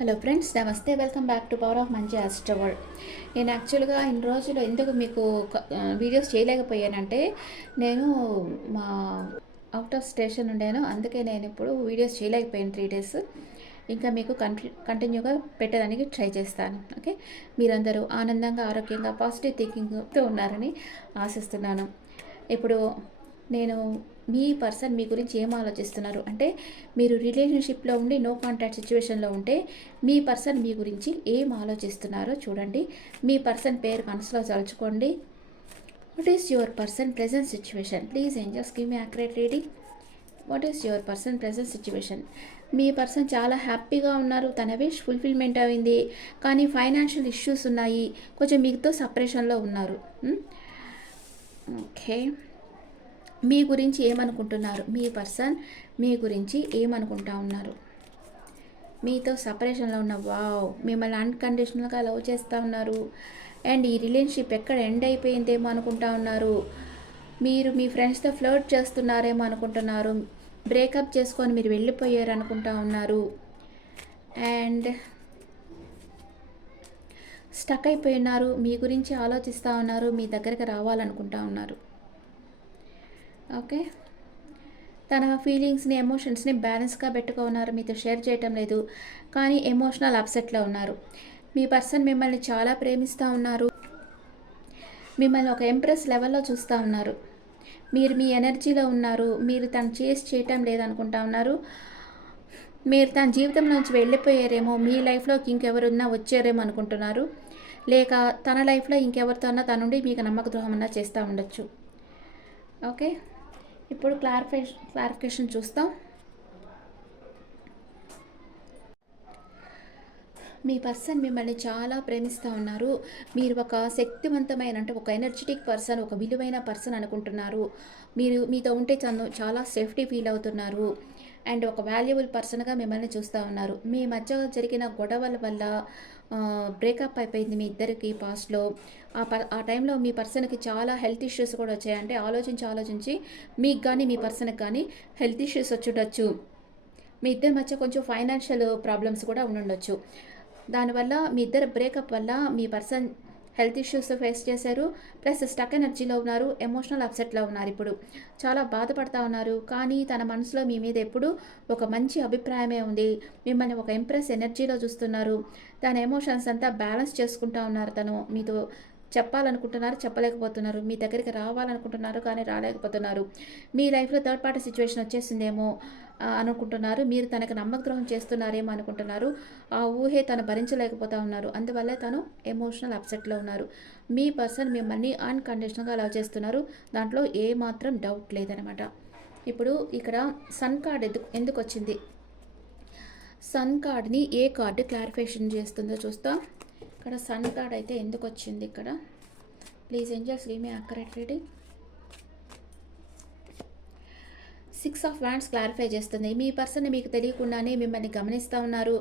Hello friends, నమస్తే. Welcome back to power of మంచి ఆస్ట్రవల్. నేను యాక్చువల్గా ఇన్ని రోజులు ఎందుకు మీకు వీడియోస్ చేయలేకపోయానంటే, నేను మా అవుట్ ఆఫ్ స్టేషన్ ఉండాను. అందుకే నేను ఇప్పుడు వీడియోస్ చేయలేకపోయాను 3 days. ఇంకా మీకు కంటిన్యూగా పెట్టడానికి ట్రై చేస్తాను. ఓకే, మీరందరూ ఆనందంగా, ఆరోగ్యంగా, పాజిటివ్ థింకింగ్తో ఉన్నారని ఆశిస్తున్నాను. ఇప్పుడు నేను మీ పర్సన్ మీ గురించి ఏం ఆలోచిస్తున్నారు అంటే, మీరు రిలేషన్షిప్లో ఉండి నో కాంటాక్ట్ సిచ్యువేషన్లో ఉంటే మీ పర్సన్ మీ గురించి ఏం ఆలోచిస్తున్నారో చూడండి. మీ పర్సన్ పేరు మనసులో తలుచుకోండి. What is your person present situation? Please angels give me accurate reading. What is your person present situation? మీ పర్సన్ చాలా హ్యాపీగా ఉన్నారు, తన విష్ ఫుల్ఫిల్మెంట్ అయింది, కానీ ఫైనాన్షియల్ ఇష్యూస్ ఉన్నాయి, కొంచెం మీతో సపరేషన్లో ఉన్నారు. ఓకే, మీ గురించి ఏమనుకుంటున్నారు? మీ పర్సన్ మీ గురించి ఏమనుకుంటా ఉన్నారు? మీతో సపరేషన్లో ఉన్న మిమ్మల్ని అన్కండిషనల్గా లవ్ చేస్తూ ఉన్నారు. అండ్ ఈ రిలేషన్షిప్ ఎక్కడ ఎండ్ అయిపోయిందేమో అనుకుంటా ఉన్నారు. మీరు మీ ఫ్రెండ్స్తో ఫ్లర్ట్ చేస్తున్నారేమో అనుకుంటున్నారు. బ్రేకప్ చేసుకొని మీరు వెళ్ళిపోయారు అనుకుంటా ఉన్నారు. అండ్ స్టక్ అయిపోయినారు, మీ గురించి ఆలోచిస్తూ ఉన్నారు, మీ దగ్గరికి రావాలనుకుంటా ఉన్నారు. ఓకే, తన ఫీలింగ్స్ని, ఎమోషన్స్ని బ్యాలెన్స్గా పెట్టుకున్నారు, మీతో షేర్ చేయటం లేదు, కానీ ఎమోషనల్ అప్సెట్లో ఉన్నారు. మీ పర్సన్ మిమ్మల్ని చాలా ప్రేమిస్తూ ఉన్నారు, మిమ్మల్ని ఒక ఎంప్రెస్ లెవెల్లో చూస్తూ ఉన్నారు. మీరు మీ ఎనర్జీలో ఉన్నారు, మీరు తను చేసి చేయటం లేదనుకుంటా ఉన్నారు. మీరు తన జీవితం నుంచి వెళ్ళిపోయారేమో, మీ లైఫ్లోకి ఇంకెవరున్నా వచ్చారేమో అనుకుంటున్నారు. లేక తన లైఫ్లో ఇంకెవరితో అన్నా తన నుండి మీకు నమ్మక ద్రోహం అన్నా చేస్తూ ఉండొచ్చు. ఓకే, ఇప్పుడు క్లారిఫికేషన్ చూస్తాం. మీ పర్సన్ మిమ్మల్ని చాలా ప్రేమిస్తూ ఉన్నారు. మీరు ఒక శక్తివంతమైన, అంటే ఒక ఎనర్జెటిక్ పర్సన్, ఒక విలువైన పర్సన్ అనుకుంటున్నారు. మీరు మీతో ఉంటే చాలా సేఫ్టీ ఫీల్ అవుతున్నారు. అండ్ ఒక వాల్యుబుల్ పర్సన్గా మిమ్మల్ని చూస్తూ ఉన్నారు. మీ మధ్య జరిగిన గొడవల వల్ల బ్రేకప్ అయిపోయింది మీ ఇద్దరికి పాస్ట్లో. ఆ టైంలో మీ పర్సన్కి చాలా హెల్త్ ఇష్యూస్ కూడా వచ్చాయి. అంటే ఆలోచించి మీకు కానీ మీ పర్సన్కి కానీ హెల్త్ ఇష్యూస్ వచ్చుండొచ్చు. మీ ఇద్దరి మధ్య కొంచెం ఫైనాన్షియల్ ప్రాబ్లమ్స్ కూడా ఉండుండొచ్చు. దానివల్ల మీ ఇద్దరు బ్రేకప్ వల్ల మీ పర్సన్ హెల్త్ ఇష్యూస్ ఫేస్ చేశారు. ప్లస్ స్టక్ ఎనర్జీలో ఉన్నారు, ఎమోషనల్ అప్సెట్లో ఉన్నారు. ఇప్పుడు చాలా బాధపడతా ఉన్నారు. కానీ తన మనసులో మీ మీద ఎప్పుడు ఒక మంచి అభిప్రాయమే ఉంది. మిమ్మల్ని ఒక ఇంప్రెస్ ఎనర్జీలో చూస్తున్నారు. తన ఎమోషన్స్ అంతా బ్యాలెన్స్ చేసుకుంటా ఉన్నారు. తను మీతో చెప్పాలనుకుంటున్నారు, చెప్పలేకపోతున్నారు. మీ దగ్గరికి రావాలనుకుంటున్నారు, కానీ రాలేకపోతున్నారు. మీ లైఫ్లో థర్డ్ పార్టీ సిచ్యువేషన్ వచ్చేసిందేమో అనుకుంటున్నారు. మీరు తనకు నమ్మక ద్రోహం చేస్తున్నారేమో అనుకుంటున్నారు. ఆ ఊహే తను భరించలేకపోతా ఉన్నారు. అందువల్లే తను ఎమోషనల్ అప్సెట్లో ఉన్నారు. మీ పర్సన్ మిమ్మల్ని అన్కండిషనల్గా లవ్ చేస్తున్నారు. దాంట్లో ఏమాత్రం డౌట్ లేదనమాట. ఇప్పుడు ఇక్కడ సన్ కార్డ్ ఎందుకు వచ్చింది? సన్ కార్డ్ని ఏ కార్డు క్లారిఫికేషన్ చేస్తుందో చూస్తా. ఇక్కడ సన్ కార్డ్ అయితే ఎందుకు వచ్చింది? ఇక్కడ please angels give me accurate reading. 6 of wands clarify చేస్తుంది. మీ పర్సన్ మీకు తెలియకుండానే మిమ్మల్ని గమనిస్తూ ఉన్నారు,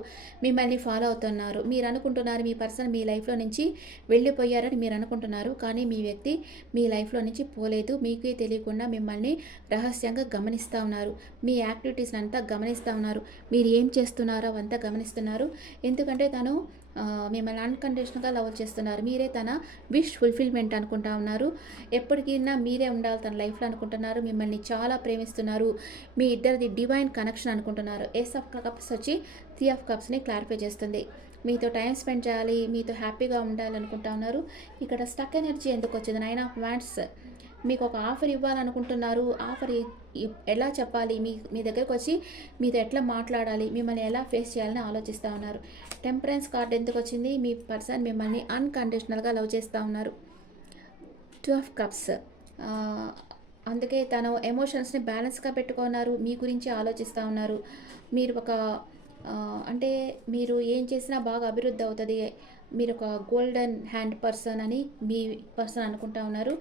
మిమ్మల్ని ఫాలో అవుతున్నారు. మీరు అనుకుంటున్నారు మీ పర్సన్ మీ లైఫ్లో నుంచి వెళ్ళిపోయారని మీరు అనుకుంటున్నారు. కానీ మీ వ్యక్తి మీ లైఫ్లో నుంచి పోలేదు. మీకే తెలియకుండా మిమ్మల్ని రహస్యంగా గమనిస్తూ ఉన్నారు. మీ యాక్టివిటీస్ని అంతా గమనిస్తూ ఉన్నారు. మీరు ఏం చేస్తున్నారో అంతా గమనిస్తున్నారు. ఎందుకంటే తను మిమ్మల్ని అన్కండిషనల్గా లవ్ చేస్తున్నారు. మీరే తన విష్ ఫుల్ఫిల్మెంట్ అనుకుంటా ఉన్నారు. ఎప్పటికైనా మీరే ఉండాలి తన లైఫ్లో అనుకుంటున్నారు. మిమ్మల్ని చాలా ప్రేమిస్తున్నారు. మీ ఇద్దరిది డివైన్ కనెక్షన్ అనుకుంటున్నారు. ఏస్ ఆఫ్ కప్స్ వచ్చి 3 ఆఫ్ కప్స్ని క్లారిఫై చేస్తుంది. మీతో టైం స్పెండ్ చేయాలి, మీతో హ్యాపీగా ఉండాలనుకుంటా ఉన్నారు. ఇక్కడ స్టక్ ఎనర్జీ ఎందుకు వచ్చింది? 9 ఆఫ్ వ్యాండ్స్. మీకు ఒక ఆఫర్ ఇవ్వాలనుకుంటున్నారు. ఆఫర్ ఎలా చెప్పాలి, మీ దగ్గరకు వచ్చి మీతో ఎట్లా మాట్లాడాలి, మిమ్మల్ని ఎలా ఫేస్ చేయాలని ఆలోచిస్తూ ఉన్నారు. టెంపరెన్స్ కార్డ్ ఎందుకు వచ్చింది? మీ పర్సన్ మిమ్మల్ని అన్కండిషనల్గా లవ్ చేస్తూ ఉన్నారు. 2 ఆఫ్ కప్స్. అందుకే తను ఎమోషన్స్ని బ్యాలెన్స్గా పెట్టుకున్నారు. మీ గురించి ఆలోచిస్తూ ఉన్నారు. మీరు ఒక అంటే మీరు ఏం చేసినా బాగా అభివృద్ధి అవుతుంది, మీరు ఒక గోల్డెన్ హ్యాండ్ పర్సన్ అని మీ పర్సన్ అనుకుంటా ఉన్నారు.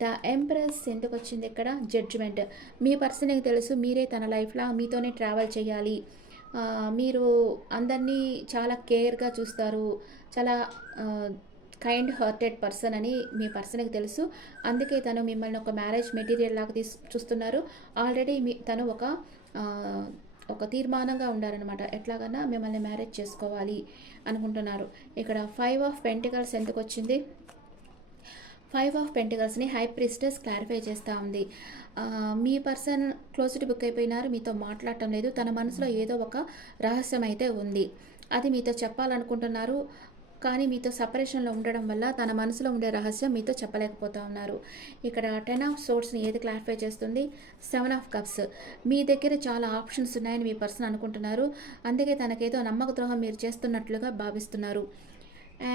ద ఎంప్రెస్ ఎందుకు వచ్చింది? ఇక్కడ జడ్జిమెంట్. మీ పర్సన్కి తెలుసు మీరే తన లైఫ్లో మీతోనే ట్రావెల్ చేయాలి. మీరు అందరినీ చాలా కేర్గా చూస్తారు, చాలా కైండ్ హార్టెడ్ పర్సన్ అని మీ పర్సన్కి తెలుసు. అందుకే తను మిమ్మల్ని ఒక మ్యారేజ్ మెటీరియల్ లాగా చూస్తున్నారు. ఆల్రెడీ తను ఒక తీర్మానంగా ఉండారనమాట. ఎట్లాగన్నా మిమ్మల్ని మ్యారేజ్ చేసుకోవాలి అనుకుంటున్నారు. ఇక్కడ 5 ఆఫ్ పెంటికల్స్ ఎందుకు వచ్చింది? 5 ఆఫ్ పెంటికల్స్ని హై ప్రిస్టెస్ క్లారిఫై చేస్తూ ఉంది. మీ పర్సన్ క్లోజ్డ్ బుక్ అయిపోయినారు, మీతో మాట్లాడటం లేదు. తన మనసులో ఏదో ఒక రహస్యం అయితే ఉంది, అది మీతో చెప్పాలనుకుంటున్నారు. కానీ మీతో సపరేషన్లో ఉండడం వల్ల తన మనసులో ఉండే రహస్యం మీతో చెప్పలేకపోతూ ఉన్నారు. ఇక్కడ 10 ఆఫ్ సోర్స్ని ఏది క్లారిఫై చేస్తుంది? 7 ఆఫ్ కప్స్. మీ దగ్గర చాలా ఆప్షన్స్ ఉన్నాయని మీ పర్సన్ అనుకుంటున్నారు. అందుకే తనకేదో నమ్మక ద్రోహం మీరు చేస్తున్నట్లుగా భావిస్తున్నారు.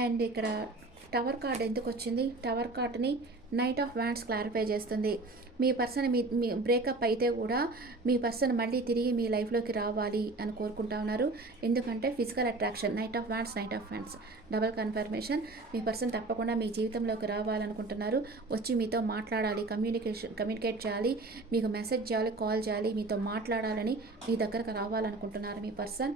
అండ్ ఇక్కడ టవర్ కార్డ్ ఎందుకు వచ్చింది? టవర్ కార్డ్ని నైట్ ఆఫ్ వ్యాండ్స్ క్లారిఫై చేస్తుంది. మీ పర్సన్ మీ బ్రేకప్ అయితే కూడా మీ పర్సన్ మళ్ళీ తిరిగి మీ లైఫ్లోకి రావాలి అని కోరుకుంటా ఉన్నారు. ఎందుకంటే physical attraction, knight of wands double confirmation. Me person తప్పకుండా మీ జీవితంలోకి రావాలనుకుంటున్నారు. వచ్చి మీతో మాట్లాడాలి, కమ్యూనికేట్ చేయాలి, మీకు మెసేజ్ చేయాలి, కాల్ చేయాలి, మీతో మాట్లాడాలని మీ దగ్గరకు రావాలనుకుంటున్నారు మీ పర్సన్.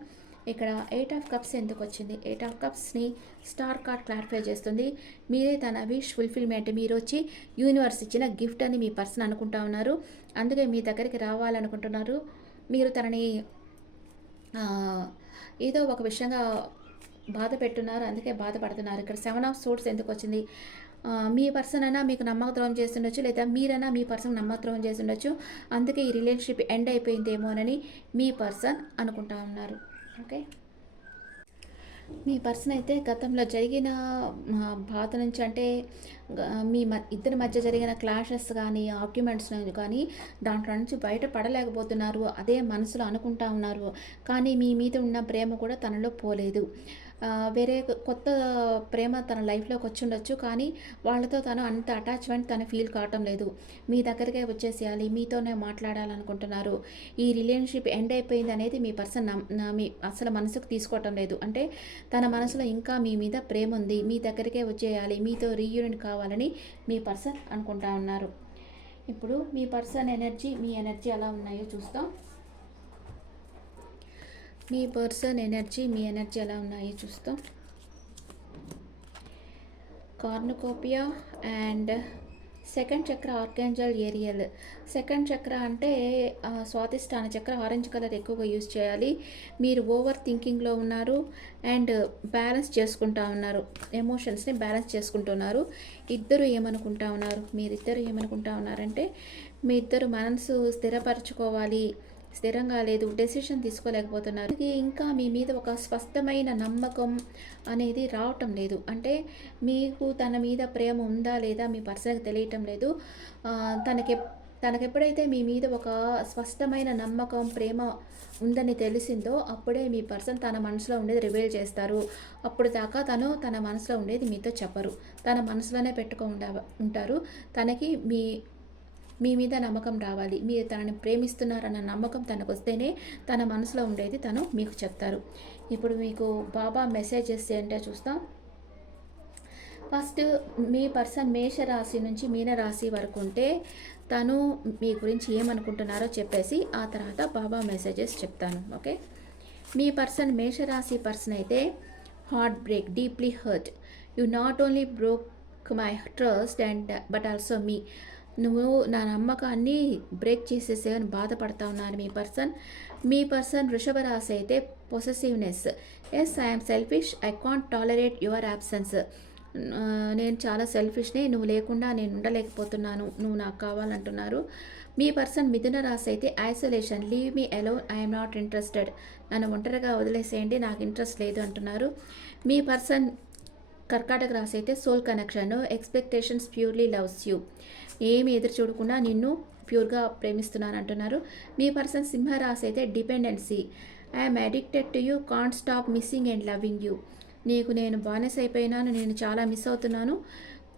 ఇక్కడ 8 ఆఫ్ కప్స్ ఎందుకు వచ్చింది? 8 ఆఫ్ కప్స్ని స్టార్ కార్డ్ క్లారిఫై చేస్తుంది. మీరే తన విష్ ఫుల్ఫిల్మెంట్, మీరు వచ్చి యూనివర్స్ ఇచ్చిన గిఫ్ట్ అని మీ పర్సన్ అనుకుంటా ఉన్నారు. అందుకే మీ దగ్గరికి రావాలనుకుంటున్నారు. మీరు తనని ఏదో ఒక విషయంగా బాధ పెట్టున్నారు, అందుకే బాధపడుతున్నారు. ఇక్కడ 7 ఆఫ్ సోర్స్ ఎందుకు వచ్చింది? మీ పర్సన్ అయినా మీకు నమ్మకద్రోహం చేస్తుండొచ్చు, లేదా మీరైనా మీ పర్సన్ నమ్మకద్రోహం చేస్తుండొచ్చు. అందుకే ఈ రిలేషన్షిప్ ఎండ్ అయిపోయిందేమోనని మీ పర్సన్ అనుకుంటా ఉన్నారు. ఓకే, మీ పర్సన్ అయితే గతంలో జరిగిన బాధ నుంచి, అంటే మీ ఇద్దరి మధ్య జరిగిన క్లాషెస్ కానీ ఆర్గ్యుమెంట్స్ కానీ దాంట్లో నుంచి బయటపడలేకపోతున్నారు. అదే మనసులో అనుకుంటా ఉన్నారు. కానీ మీ మీద ఉన్న ప్రేమ కూడా తనలో పోలేదు. వేరే కొత్త ప్రేమ తన లైఫ్లోకి వచ్చి ఉండొచ్చు, కానీ వాళ్ళతో తను అంత అటాచ్మెంట్ తను ఫీల్ కావటం లేదు. మీ దగ్గరికే వచ్చేసేయాలి, మీతోనే మాట్లాడాలనుకుంటున్నారు. ఈ రిలేషన్షిప్ ఎండ్ అయిపోయింది అనేది మీ పర్సన్ మీ అసలు మనసుకు తీసుకోవటం లేదు. అంటే తన మనసులో ఇంకా మీ మీద ప్రేమ ఉంది, మీ దగ్గరికే వచ్చేయాలి, మీతో రీయూనియన్ కావాలని మీ పర్సన్ అనుకుంటా ఉన్నారు. ఇప్పుడు మీ పర్సన్ ఎనర్జీ, మీ ఎనర్జీ ఎలా ఉన్నాయో చూస్తాం. మీ పర్సన్ ఎనర్జీ, మీ ఎనర్జీ ఎలా ఉన్నాయో చూస్తాం. కార్నుకోపియా అండ్ సెకండ్ చక్ర ఆర్కేంజల్ ఏరియల్. సెకండ్ చక్ర అంటే స్వాతిష్టాన చక్ర, ఆరెంజ్ కలర్ ఎక్కువగా యూజ్ చేయాలి. మీరు ఓవర్ థింకింగ్లో ఉన్నారు అండ్ బ్యాలెన్స్ చేసుకుంటా ఉన్నారు, ఎమోషన్స్ని బ్యాలెన్స్ చేసుకుంటున్నారు. మీరిద్దరు ఏమనుకుంటా ఉన్నారంటే మీ ఇద్దరు మనసు స్థిరపరచుకోవాలి, స్థిరంగా లేదు, డెసిషన్ తీసుకోలేకపోతున్నారు. ఇంకా మీ మీద ఒక స్పష్టమైన నమ్మకం అనేది రావటం లేదు. అంటే మీకు తన మీద ప్రేమ ఉందా లేదా మీ పర్సన్కి తెలియటం లేదు. తనకెప్పుడైతే మీ మీద ఒక స్పష్టమైన నమ్మకం, ప్రేమ ఉందని తెలిసిందో అప్పుడే మీ పర్సన్ తన మనసులో ఉండేది రివీల్ చేస్తారు. అప్పుడు దాకా తన మనసులో ఉండేది మీతో చెప్పరు, తన మనసులోనే ఉంటారు. తనకి మీ మీద నమ్మకం రావాలి, మీరు తనని ప్రేమిస్తున్నారన్న నమ్మకం తనకు వస్తేనే తన మనసులో ఉండేది తను మీకు చెప్తారు. ఇప్పుడు మీకు బాబా మెసేజెస్ ఏంటో చూస్తాం. ఫస్ట్ మీ పర్సన్ మేషరాశి నుంచి మీనరాశి వరకు ఉంటే తను మీ గురించి ఏమనుకుంటున్నారో చెప్పేసి ఆ తర్వాత బాబా మెసేజెస్ చెప్తాను. ఓకే, మీ పర్సన్ మేషరాశి పర్సన్ అయితే heart break, deeply hurt. You not only broke my trust and but also me. నువ్వు నా నమ్మకాన్ని బ్రేక్ చేసేసేవని బాధపడతా ఉన్నారు మీ పర్సన్ వృషభ రాశి అయితే possessiveness. Yes, I'm selfish, I can't tolerate your absence. నేను చాలా సెల్ఫిష్ని, నువ్వు లేకుండా నేను ఉండలేకపోతున్నాను, నువ్వు నాకు కావాలంటున్నారు. మీ పర్సన్ మిథున రాశి అయితే isolation, leave me alone, I'm not interested. నన్ను ఒంటరిగా వదిలేసేయండి, నాకు ఇంట్రెస్ట్ లేదు అంటున్నారు. మీ పర్సన్ కర్కాటక రాశి అయితే soul connection, expectations, purely loves you. ఏమి ఎదురు చూడకుండా నిన్ను ప్యూర్గా ప్రేమిస్తున్నాను అంటున్నారు. మీ పర్సన్ సింహరాశి అయితే dependency, I'm addicted to you, can't stop missing and loving you. నీకు నేను బానిస అయిపోయినాను, నేను చాలా మిస్ అవుతున్నాను,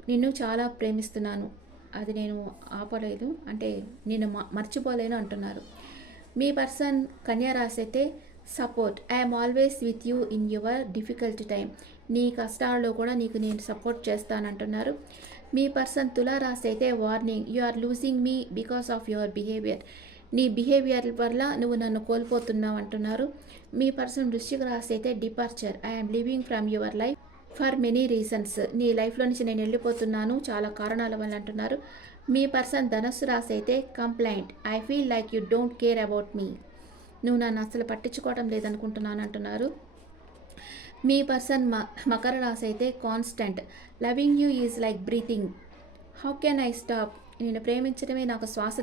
నిన్ను చాలా ప్రేమిస్తున్నాను, అది నేను ఆపలేదు, అంటే నేను మర్చిపోలేను అంటున్నారు. మీ పర్సన్ కన్యా రాశి అయితే support, I'm always with you in your difficult time. నీ కష్టాల్లో కూడా నీకు నేను సపోర్ట్ చేస్తానంటున్నారు. మీ పర్సన్ తులారాశి అయితే warning, you are losing me because of your behaviour. నీ బిహేవియర్ వల్ల నువ్వు నన్ను కోల్పోతున్నావు అంటున్నారు. మీ పర్సన్ వృశ్చిక రాశి అయితే departure, I'm living from your life for many reasons. నీ లైఫ్లో నుంచి నేను వెళ్ళిపోతున్నాను చాలా కారణాల వల్ల అంటున్నారు. మీ పర్సన్ ధనస్సు రాశి అయితే complaint, I feel like you don't care about me. నువ్వు నన్ను అస్సలు పట్టించుకోవడం లేదనుకుంటున్నాను అంటున్నారు. మీ పర్సన్ మకర రాశి అయితే constant, loving you is like breathing, how can I stop, నేను ప్రేమించడమే నాకు శ్వాస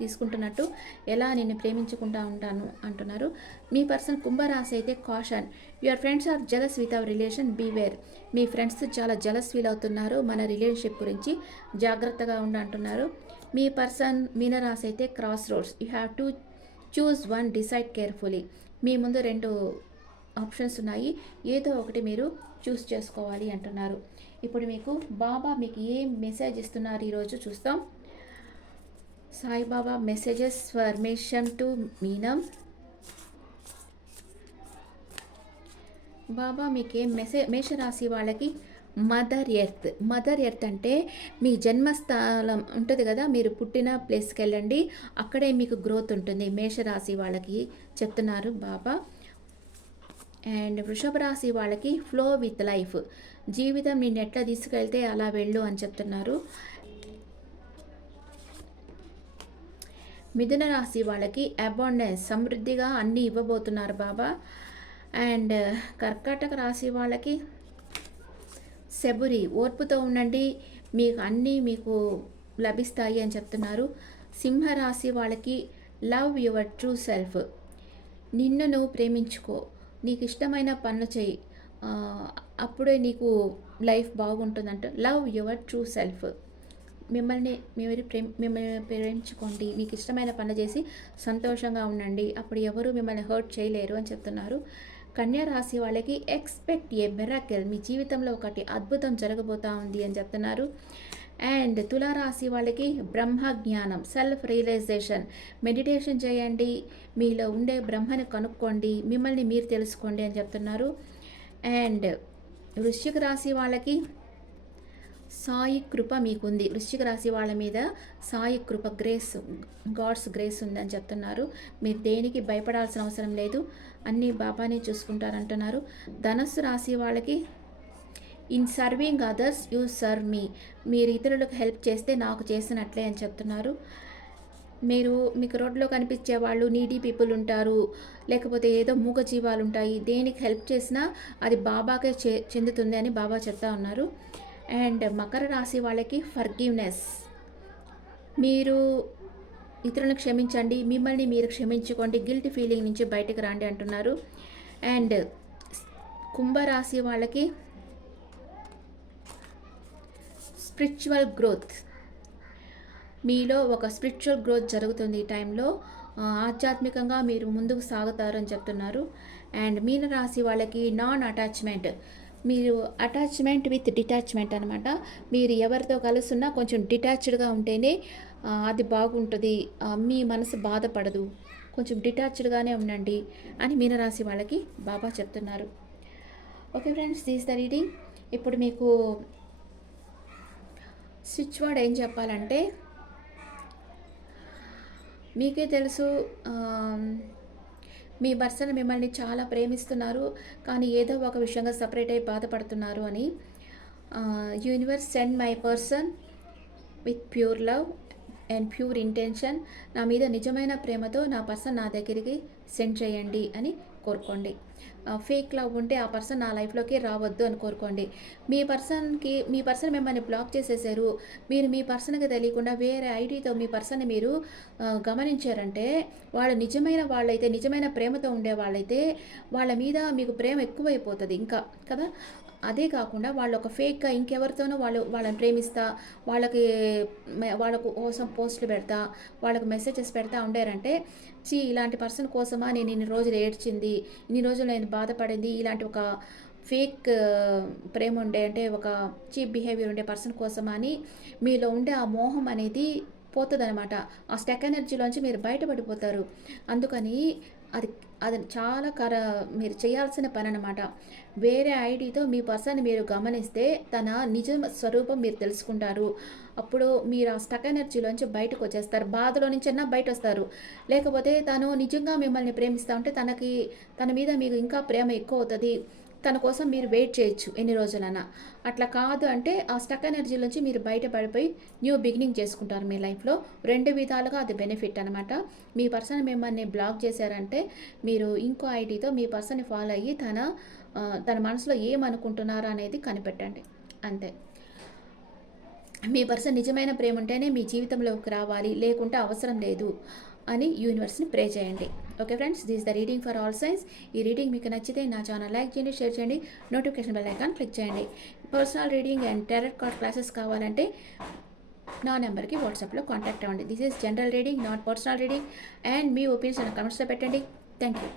తీసుకుంటున్నట్టు ఎలా నిన్ను ప్రేమించకుండా ఉంటాను అంటున్నారు. మీ పర్సన్ కుంభరాశి అయితే caution, your friends are jealous with our relation, beware, మీ ఫ్రెండ్స్ చాలా జలస్ ఫీల్ అవుతున్నారు మన రిలేషన్షిప్ గురించి, జాగ్రత్తగా అంటున్నారు. మీ పర్సన్ మీనరాశి అయితే cross roads, you have to choose one, decide carefully, మీ ముందు 2 ఆప్షన్స్ ఉన్నాయి, ఏదో ఒకటి మీరు చూస్ చేసుకోవాలి అంటున్నారు. ఇప్పుడు మీకు బాబా మీకు ఏం మెసేజ్ ఇస్తున్నారు ఈరోజు చూస్తాం. సాయిబాబా మెసేజెస్ ఫర్మేషన్ టు మీనం. బాబా మీకు ఏం మేషరాశి వాళ్ళకి మదర్ ఎర్త్. మదర్ ఎర్త్ అంటే మీ జన్మస్థలం ఉంటుంది కదా, మీరు పుట్టిన ప్లేస్కి వెళ్ళండి, అక్కడే మీకు గ్రోత్ ఉంటుంది మేషరాశి వాళ్ళకి చెప్తున్నారు బాబా. అండ్ వృషభ రాశి వాళ్ళకి ఫ్లో విత్ లైఫ్, జీవితం నిన్ను ఎట్లా తీసుకెళ్తే అలా వెళ్ళు అని చెప్తున్నారు. మిథున రాశి వాళ్ళకి అబాండెన్స్, సమృద్ధిగా అన్నీ ఇవ్వబోతున్నారు బాబా. అండ్ కర్కాటక రాశి వాళ్ళకి శబరి, ఓర్పుతో ఉండండి, మీకు అన్నీ మీకు లభిస్తాయి అని చెప్తున్నారు. సింహరాశి వాళ్ళకి లవ్ యువర్ ట్రూ సెల్ఫ్, నిన్ను నువ్వు ప్రేమించుకో, నీకు ఇష్టమైన పనులు చేయి, అప్పుడే నీకు లైఫ్ బాగుంటుందంట. లవ్ యువర్ ట్రూ సెల్ఫ్, మిమ్మల్ని ప్రేమించుకోండి, మీకు ఇష్టమైన పనులు చేసి సంతోషంగా ఉండండి, అప్పుడు ఎవరు మిమ్మల్ని హర్ట్ చేయలేరు అని చెప్తున్నారు. కన్యా రాశి వాళ్ళకి ఎక్స్పెక్ట్ ఏ మిరాకిల్, మీ జీవితంలో ఒకటి అద్భుతం జరగబోతా ఉంది అని చెప్తున్నారు. అండ్ తులారాశి వాళ్ళకి బ్రహ్మ జ్ఞానం, సెల్ఫ్ రియలైజేషన్, మెడిటేషన్ చేయండి, మీలో ఉండే బ్రహ్మని కనుక్కోండి, మిమ్మల్ని మీరు తెలుసుకోండి అని చెప్తున్నారు. అండ్ వృశ్చిక రాశి వాళ్ళకి సాయి కృప మీకుంది, వృశ్చిక రాశి వాళ్ళ మీద సాయి కృప, గ్రేస్, గాడ్స్ గ్రేస్ ఉందని చెప్తున్నారు. మీరు దేనికి భయపడాల్సిన అవసరం లేదు, అన్నీ బాబానే చూసుకుంటారంటున్నారు. ధనస్సు రాశి వాళ్ళకి in serving others you serve me, మీరు ఇతరులకు హెల్ప్ చేస్తే నాకు చేసినట్లే అని చెప్తున్నారు. మీకు రోడ్లో కనిపించే వాళ్ళు నీడీ పీపుల్ ఉంటారు, లేకపోతే ఏదో మూగ జీవాలు ఉంటాయి, దేనికి హెల్ప్ చేసినా అది బాబాకే చెందుతుంది అని బాబా చెప్తా ఉన్నారు. అండ్ మకర రాశి వాళ్ళకి ఫర్గివ్నెస్, మీరు ఇతరులను క్షమించండి, మిమ్మల్ని మీరు క్షమించుకోండి, గిల్ట్ ఫీలింగ్ నుంచి బయటకు రండి అంటున్నారు. అండ్ కుంభరాశి వాళ్ళకి స్పిరిచువల్ గ్రోత్, మీలో ఒక స్పిరిచువల్ గ్రోత్ జరుగుతుంది ఈ టైంలో, ఆధ్యాత్మికంగా మీరు ముందుకు సాగుతారు అని చెప్తున్నారు. అండ్ మీనరాశి వాళ్ళకి నాన్ అటాచ్మెంట్, మీరు అటాచ్మెంట్ విత్ డిటాచ్మెంట్ అనమాట, మీరు ఎవరితో కలుస్తున్నా కొంచెం డిటాచ్డ్గా ఉంటేనే అది బాగుంటుంది, మీ మనసు బాధపడదు, కొంచెం డిటాచ్డ్గానే ఉండండి అని మీనరాశి వాళ్ళకి బాబా చెప్తున్నారు. Okay friends, this the reading. ఇప్పుడు మీకు స్విచ్ వర్డ్ ఏం చెప్పాలంటే, మీకే తెలుసు మీ పర్సన్ మిమ్మల్ని చాలా ప్రేమిస్తున్నారు, కానీ ఏదో ఒక విషయంగా సపరేట్ అయి బాధపడుతున్నారు అని. Universe send my person with pure love and pure intention, నా మీద నిజమైన ప్రేమతో నా పర్సన్ నా దగ్గరికి సెండ్ చేయండి అని కోరుకోండి. ఫేక్ లవ్ ఉంటే ఆ పర్సన్ నా లైఫ్లోకి రావద్దు అని కోరుకోండి. మీ పర్సన్ మిమ్మల్ని బ్లాక్ చేసేసారు, మీరు మీ పర్సన్కి తెలియకుండా వేరే ఐడితో మీ పర్సన్ని మీరు గమనించారంటే, వాళ్ళు నిజమైన వాళ్ళైతే, నిజమైన ప్రేమతో ఉండే వాళ్ళైతే వాళ్ళ మీద మీకు ప్రేమ ఎక్కువైపోతుంది ఇంకా కదా. అదే కాకుండా వాళ్ళు ఒక ఫేక్గా ఇంకెవరితోనో వాళ్ళని ప్రేమిస్తా, వాళ్ళ కోసం పోస్టులు పెడతా, వాళ్ళకు మెసేజెస్ పెడతా ఉండారంటే, ఇలాంటి పర్సన్ కోసమా నేను ఇన్ని రోజులు ఏడ్చింది, ఇన్ని రోజులు నేను బాధపడింది, ఇలాంటి ఒక ఫేక్ ప్రేమ ఉండే, అంటే ఒక చీప్ బిహేవియర్ ఉండే పర్సన్ కోసమా అని మీలో ఉండే ఆ మోహం అనేది పోతుందనమాట. ఆ స్టక్ ఎనర్జీలోంచి మీరు బయటపడిపోతారు. అందుకని అది చాలా మీరు చేయాల్సిన పని అనమాట. వేరే ఐడితో మీ పర్సన్ మీరు గమనిస్తే తన నిజ స్వరూపం మీరు తెలుసుకుంటారు. అప్పుడు మీరు ఆ స్టక్ ఎనర్జీలోంచి బయటకు వచ్చేస్తారు, బాధలో నుంచి అయినా బయట వస్తారు. లేకపోతే తను నిజంగా మిమ్మల్ని ప్రేమిస్తూ ఉంటే తన మీద మీకు ఇంకా ప్రేమ ఎక్కువ అవుతుంది, తన కోసం మీరు వెయిట్ చేయొచ్చు ఎన్ని రోజులైనా. అట్లా కాదు అంటే ఆ స్టక్ ఎనర్జీ నుంచి మీరు బయటపడిపోయి న్యూ బిగినింగ్ చేసుకుంటారు మీ లైఫ్‌లో. 2 విధాలుగా అది బెనిఫిట్ అనమాట. మీ పర్సన్ మిమ్మల్ని బ్లాక్ చేశారంటే మీరు ఇంకో ఐడీతో మీ పర్సన్‌ని ఫాలో అయ్యి తన మనసులో ఏమనుకుంటున్నారో అనేది కనిపెట్టండి. అంతే. మీ పర్సన్ నిజమైన ప్రేమ ఉంటేనే మీ జీవితంలోకి రావాలి, లేకుంటే అవసరం లేదు అని యూనివర్స్‌ని ప్రే చేయండి. Okay friends, this is the reading for all science. ఈ రీడింగ్ మీకు నచ్చితే నా ఛానల్ లైక్ చేయండి, షేర్ చేయండి, నోటిఫికేషన్ బెల్ ఐకాన్ క్లిక్ చేయండి. Personal reading and tarot card classes కావాలంటే నా నెంబర్కి వాట్సాప్లో కాంటాక్ట్ అవ్వండి. This is general reading, not personal reading. And me opinions నా కమెంట్స్లో పెట్టండి. Thank you.